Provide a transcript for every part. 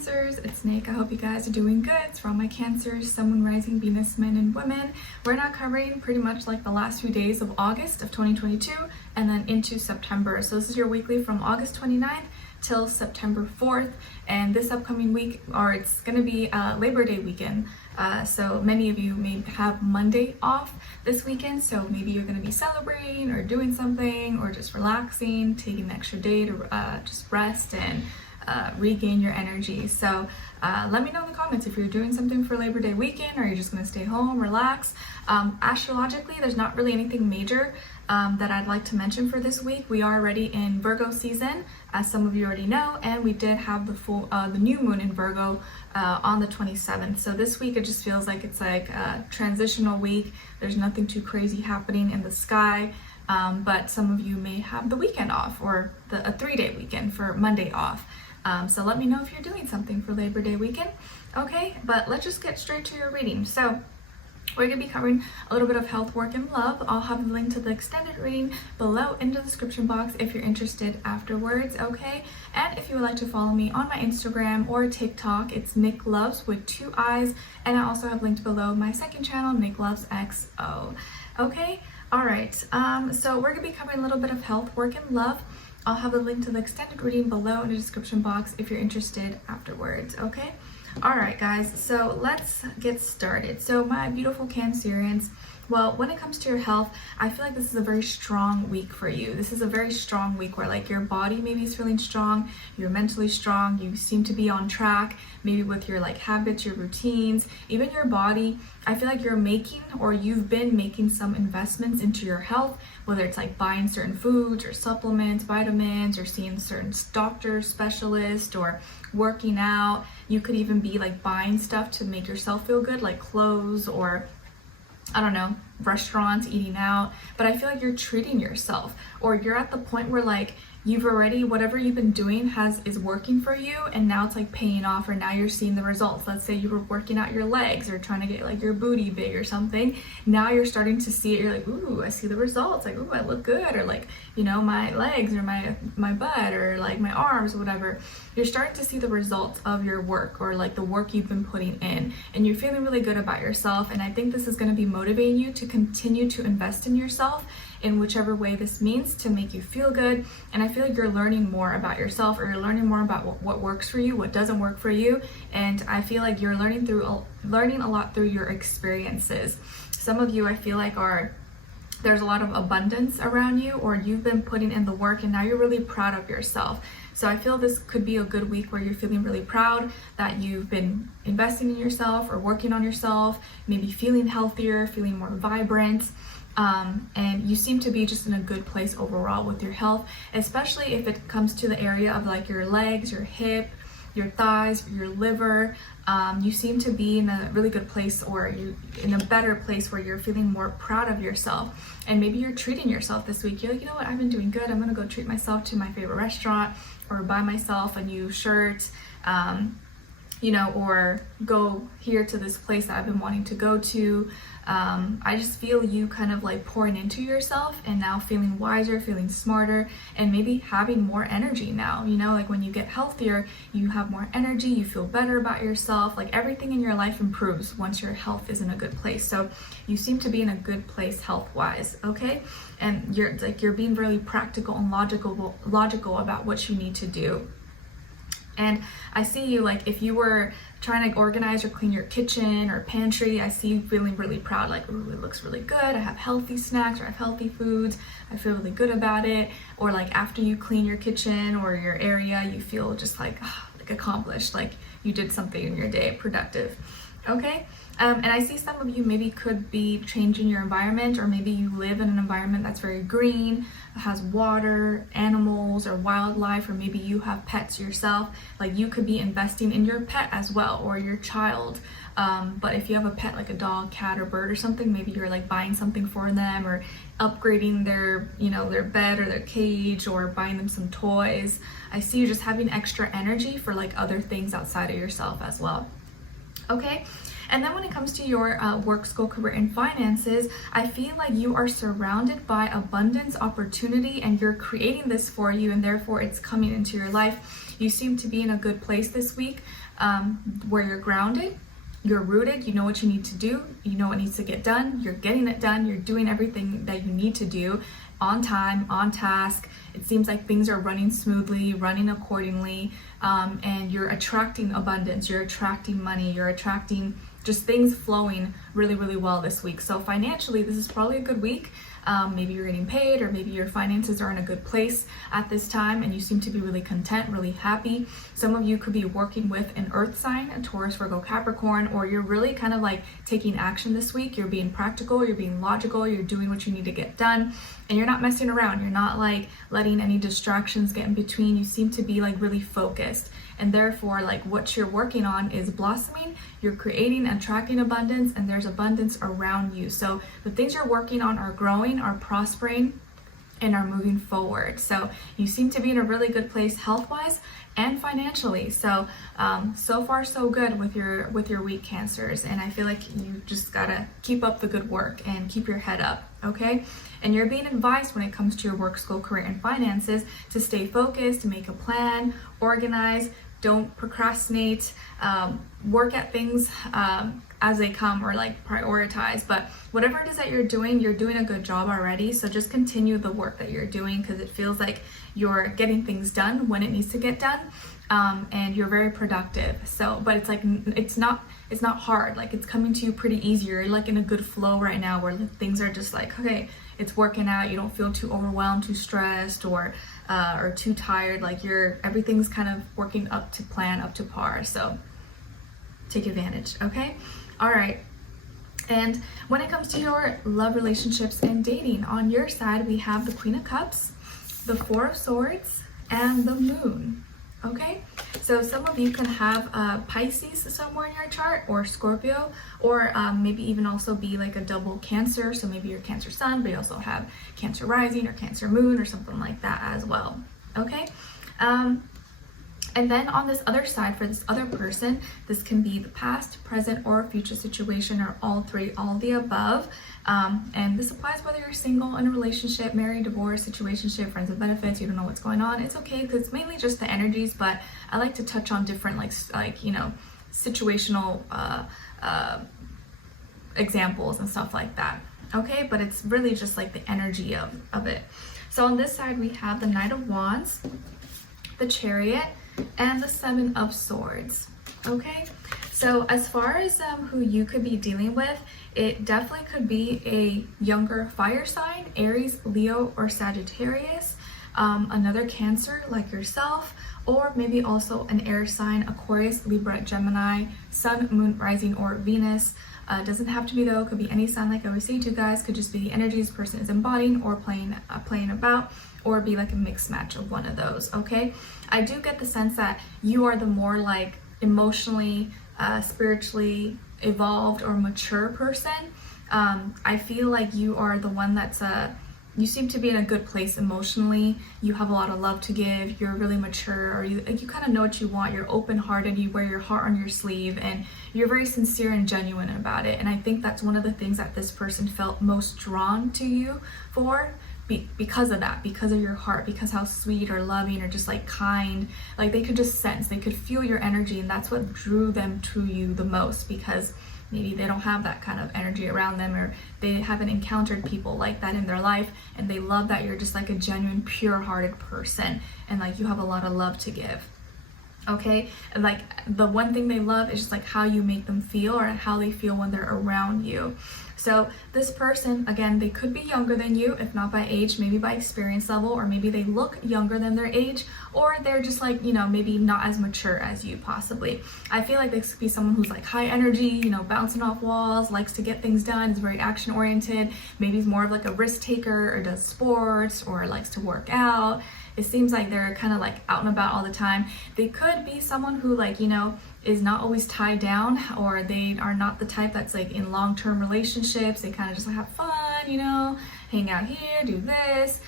Cancers, it's Nick. I hope you guys are doing good. It's for all my Cancers, Sun, Moon, Rising, Venus, men and women. We're now covering pretty much like the last few days of August of 2022 and then into September. So this is your weekly from August 29th till September 4th, and this upcoming week, or it's going to be Labor Day weekend. So many of you may have Monday off this weekend, so maybe you're going to be celebrating or doing something or just relaxing, taking an extra day to just rest and regain your energy. So let me know in the comments if you're doing something for Labor Day weekend or you're just going to stay home, relax. Astrologically, there's not really anything major that I'd like to mention for this week. We are already in Virgo season, as some of you already know, and we did have the new moon in Virgo on the 27th. So this week it just feels like it's like a transitional week. There's nothing too crazy happening in the sky, but some of you may have the weekend off or a 3-day weekend for Monday off. So let me know if you're doing something for Labor Day weekend. Okay, but let's just get straight to your reading. So we're going to be covering a little bit of health, work, and love. I'll have the link to the extended reading below in the description box if you're interested afterwards, okay? And if you would like to follow me on my Instagram or TikTok, it's Nicloves with 2 eyes. And I also have linked below my second channel, Nicloves XO, okay? All right, so we're going to be covering a little bit of health, work, and love. I'll have a link to the extended reading below in the description box if you're interested afterwards, okay? All right, guys, so let's get started. So my beautiful Cancerians, well, when it comes to your health, I feel like this is a very strong week for you. This is a very strong week where like your body maybe is feeling strong, you're mentally strong, you seem to be on track, maybe with your like habits, your routines, even your body. I feel like you're making or you've been making some investments into your health, whether it's like buying certain foods or supplements, vitamins, or seeing certain doctors, specialists, or working out. You could even be like buying stuff to make yourself feel good, like clothes or I don't know, restaurants, eating out. But I feel like you're treating yourself, or you're at the point where like you've already, whatever you've been doing is working for you, and now it's like paying off, or now you're seeing the results. Let's say you were working out your legs or trying to get like your booty big or something. Now you're starting to see it. You're like, ooh, I see the results. Like, ooh, I look good. Or like, you know, my legs or my butt or like my arms or whatever. You're starting to see the results of your work, or like the work you've been putting in, and you're feeling really good about yourself. And I think this is going to be motivating you to continue to invest in yourself in whichever way this means, to make you feel good. And I feel like you're learning more about yourself, or you're learning more about what works for you, what doesn't work for you. And I feel like you're learning a lot through your experiences. Some of you, I feel like, there's a lot of abundance around you, or you've been putting in the work and now you're really proud of yourself. So I feel this could be a good week where you're feeling really proud that you've been investing in yourself or working on yourself, maybe feeling healthier, feeling more vibrant. And you seem to be just in a good place overall with your health, especially if it comes to the area of like your legs, your hip, your thighs, your liver. You seem to be in a really good place, or you in a better place where you're feeling more proud of yourself. And maybe you're treating yourself this week. You're like, you know what, I've been doing good. I'm gonna go treat myself to my favorite restaurant, or buy myself a new shirt, you know, or go here to this place that I've been wanting to go to. I just feel you kind of like pouring into yourself and now feeling wiser, feeling smarter, and maybe having more energy now. You know, like when you get healthier, you have more energy, you feel better about yourself. Like everything in your life improves once your health is in a good place. So you seem to be in a good place health-wise, okay? And you're being really practical and logical about what you need to do. And I see you, like if you were trying to organize or clean your kitchen or pantry, I see you feeling really proud, like, ooh, it looks really good. I have healthy snacks, or I have healthy foods. I feel really good about it. Or like after you clean your kitchen or your area, you feel just like accomplished, like you did something in your day, productive. Okay, and I see some of you maybe could be changing your environment, or maybe you live in an environment that's very green, has water, animals, or wildlife, or maybe you have pets yourself. Like you could be investing in your pet as well, or your child. But if you have a pet like a dog, cat, or bird or something, maybe you're like buying something for them, or upgrading their, you know, their bed or their cage, or buying them some toys. I see you just having extra energy for like other things outside of yourself as well. Okay. And then when it comes to your work, school, career, and finances, I feel like you are surrounded by abundance, opportunity, and you're creating this for you, and therefore it's coming into your life. You seem to be in a good place this week, where you're grounded, you're rooted, you know what you need to do, you know what needs to get done, you're getting it done, you're doing everything that you need to do on time, on task. It seems like things are running smoothly, running accordingly, and you're attracting abundance, you're attracting money, you're attracting just things flowing really, really well this week. So financially, this is probably a good week. Maybe you're getting paid, or maybe your finances are in a good place at this time and you seem to be really content, really happy. Some of you could be working with an earth sign, a Taurus, Virgo, Capricorn, or you're really kind of like taking action this week. You're being practical, you're being logical, you're doing what you need to get done, and you're not messing around. You're not like letting any distractions get in between. You seem to be like really focused, and therefore like what you're working on is blossoming. You're creating and attracting abundance, and there's abundance around you. So the things you're working on are growing, are prospering, and are moving forward. So you seem to be in a really good place health-wise and financially. So so far so good with your week, Cancers, and I feel like you just gotta keep up the good work and keep your head up, okay? And you're being advised when it comes to your work, school, career, and finances to stay focused, to make a plan, organize, don't procrastinate, work at things as they come, or like prioritize. But whatever it is that you're doing a good job already. So just continue the work that you're doing, because it feels like you're getting things done when it needs to get done, and you're very productive. So, but it's like it's not hard. Like it's coming to you pretty easy. You're like in a good flow right now, where things are just like, okay, it's working out. You don't feel too overwhelmed, too stressed, or too tired. Like everything's kind of working up to plan, up to par. So take advantage, okay? All right. And when it comes to your love, relationships, and dating, on your side, we have the Queen of Cups, the Four of Swords, and the Moon, okay? So some of you can have Pisces somewhere in your chart, or Scorpio, or maybe even also be like a double Cancer. So maybe you're Cancer Sun, but you also have Cancer Rising or Cancer Moon or something like that as well, okay? And then on this other side, for this other person, this can be the past, present, or future situation, or all three, all of the above. And this applies whether you're single, in a relationship, married, divorced, situationship, friends with benefits, you don't know what's going on. It's okay, because it's mainly just the energies, but I like to touch on different like you know, situational examples and stuff like that. Okay, but it's really just like the energy of it. So on this side, we have the Knight of Wands, the Chariot, and the Seven of Swords, okay? So as far as who you could be dealing with, it definitely could be a younger fire sign, Aries, Leo, or Sagittarius, another Cancer like yourself, or maybe also an air sign, Aquarius, Libra, Gemini, Sun, Moon, Rising, or Venus. Doesn't have to be though, could be any sign like I always say to you guys, could just be the energies this person is embodying or playing about, or be like a mixed match of one of those, okay? I do get the sense that you are the more like emotionally, spiritually evolved or mature person. I feel like you are the one that's you seem to be in a good place emotionally. You have a lot of love to give. You're really mature, or you kind of know what you want. You're open-hearted. You wear your heart on your sleeve, and you're very sincere and genuine about it. And I think that's one of the things that this person felt most drawn to you for, because of that, because of your heart, because how sweet or loving or just like kind, like they could just sense, they could feel your energy, and that's what drew them to you the most, because maybe they don't have that kind of energy around them, or they haven't encountered people like that in their life, and they love that you're just like a genuine, pure-hearted person, and like you have a lot of love to give. Okay, and like the one thing they love is just like how you make them feel, or how they feel when they're around you. So this person, again, they could be younger than you, if not by age, maybe by experience level, or maybe they look younger than their age, or they're just like, you know, maybe not as mature as you possibly. I feel like this could be someone who's like high energy, you know, bouncing off walls, likes to get things done, is very action oriented, maybe is more of like a risk taker, or does sports, or likes to work out. It seems like they're kind of like out and about all the time. They could be someone who, like, you know, is not always tied down, or they are not the type that's like in long-term relationships. They kind of just like have fun, you know, hang out here, do this.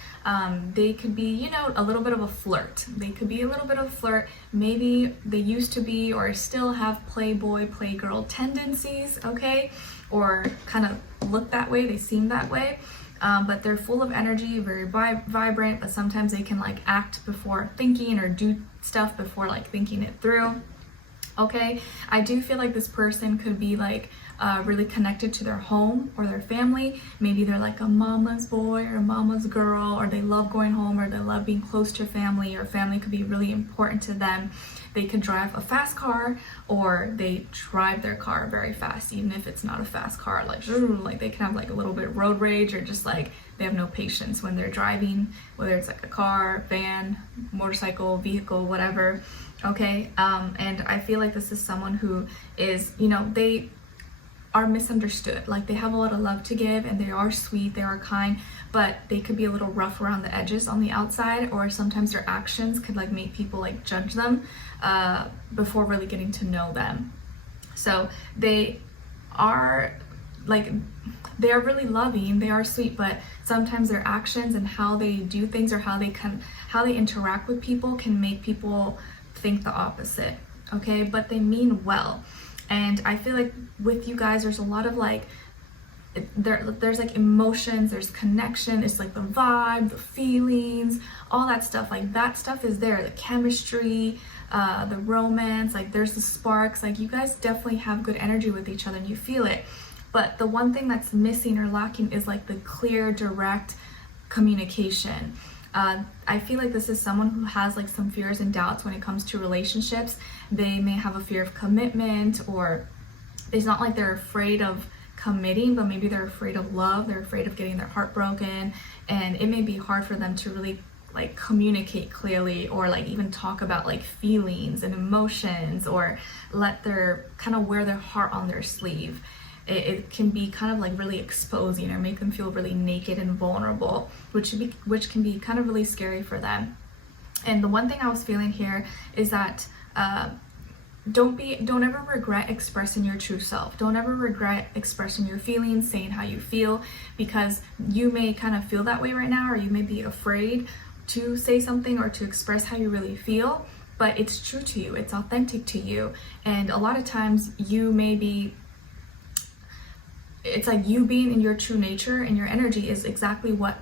They could be, you know, a little bit of a flirt. They could be a little bit of a flirt. Maybe they used to be or still have playboy, playgirl tendencies, okay? Or kind of look that way, they seem that way. But they're full of energy, very vibrant, but sometimes they can like act before thinking or do stuff before like thinking it through. Okay, I do feel like this person could be like really connected to their home or their family. Maybe they're like a mama's boy or a mama's girl, or they love going home, or they love being close to family, or family could be really important to them. They could drive a fast car, or they drive their car very fast, even if it's not a fast car. Like they can have like a little bit of road rage, or just like they have no patience when they're driving, whether it's like a car, van, motorcycle, vehicle, whatever. Okay, and I feel like this is someone who is, you know, they are misunderstood. Like they have a lot of love to give, and they are sweet, they are kind, but they could be a little rough around the edges on the outside, or sometimes their actions could like make people like judge them before really getting to know them. So they are like, they are really loving, they are sweet, but sometimes their actions and how they do things, or how they interact with people, can make people think the opposite. Okay, but they mean well. And I feel like with you guys, there's a lot of like, there's like emotions, there's connection, it's like the vibe, the feelings, all that stuff. Like that stuff is there, the chemistry, the romance, like there's the sparks. Like you guys definitely have good energy with each other, and you feel it. But the one thing that's missing or lacking is like the clear, direct communication. I feel like this is someone who has like some fears and doubts when it comes to relationships. They may have a fear of commitment, or it's not like they're afraid of committing, but maybe they're afraid of love. They're afraid of getting their heart broken, and it may be hard for them to really like communicate clearly, or like even talk about like feelings and emotions, or let their kind of wear their heart on their sleeve. It can be kind of like really exposing, or make them feel really naked and vulnerable, which can be kind of really scary for them. And the one thing I was feeling here is that don't ever regret expressing your true self. Don't ever regret expressing your feelings, saying how you feel, because you may kind of feel that way right now, or you may be afraid to say something or to express how you really feel, but it's true to you, it's authentic to you. And a lot of times it's like you being in your true nature and your energy is exactly what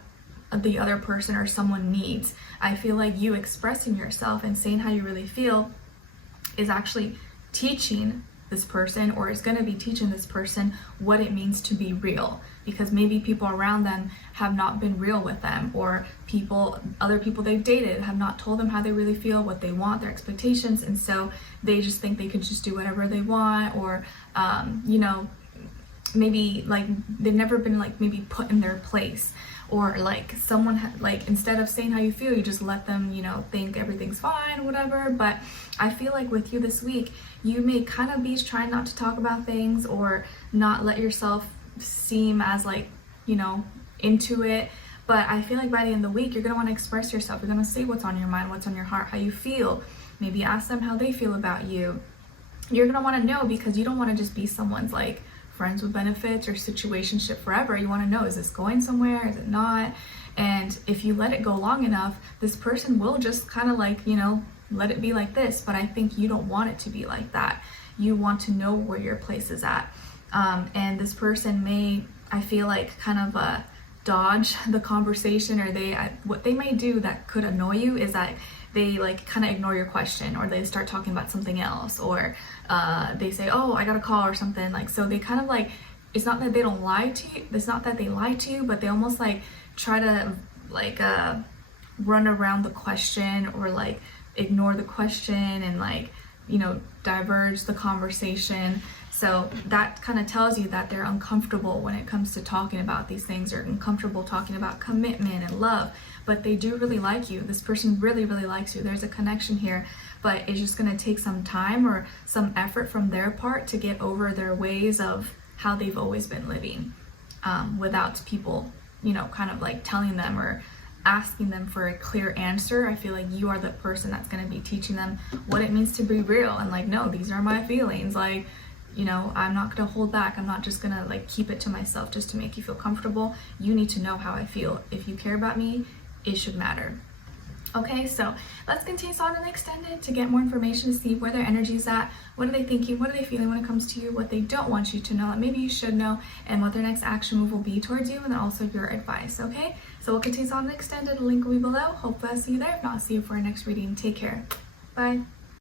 the other person or someone needs. I feel like you expressing yourself and saying how you really feel is actually teaching this person, or is going to be teaching this person what it means to be real, because maybe people around them have not been real with them, or other people they've dated have not told them how they really feel, what they want, their expectations, and so they just think they could just do whatever they want, or you know, maybe like they've never been like maybe put in their place, or like someone like instead of saying how you feel, you just let them, you know, think everything's fine, whatever. But I feel like with you this week, you may kind of be trying not to talk about things, or not let yourself seem as like, you know, into it. But I feel like by the end of the week, you're gonna want to express yourself. You're gonna say what's on your mind, what's on your heart, how you feel. Maybe ask them how they feel about you. You're gonna want to know, because you don't want to just be someone's like friends with benefits or situationship forever. You want to know, is this going somewhere, is it not? And if you let it go long enough, this person will just kind of like, you know, let it be like this. But I think you don't want it to be like that. You want to know where your place is at. And this person may, I feel like, kind of dodge the conversation, or what they may do that could annoy you is that they like kind of ignore your question, or they start talking about something else, or they say, oh, I got a call or something. Like, so they kind of like, it's not that they don't lie to you, it's not that they lie to you, but they almost like try to like run around the question, or like ignore the question, and like, you know, diverge the conversation. So that kind of tells you that they're uncomfortable when it comes to talking about these things, or uncomfortable talking about commitment and love. But they do really like you. This person really, really likes you. There's a connection here, but it's just going to take some time or some effort from their part to get over their ways of how they've always been living, without people, you know, kind of like telling them or asking them for a clear answer. I feel like you are the person that's going to be teaching them what it means to be real, and like, no, these are my feelings. Like, you know, I'm not going to hold back. I'm not just going to like keep it to myself just to make you feel comfortable. You need to know how I feel. If you care about me, it should matter. Okay, so let's continue on in the extended to get more information to see where their energy is at, what are they thinking, what are they feeling when it comes to you, what they don't want you to know, and maybe you should know, and what their next action move will be towards you, and then also your advice, okay? So we'll continue on in the extended, the link will be below. Hopefully I'll see you there. If not, I'll see you for our next reading. Take care. Bye.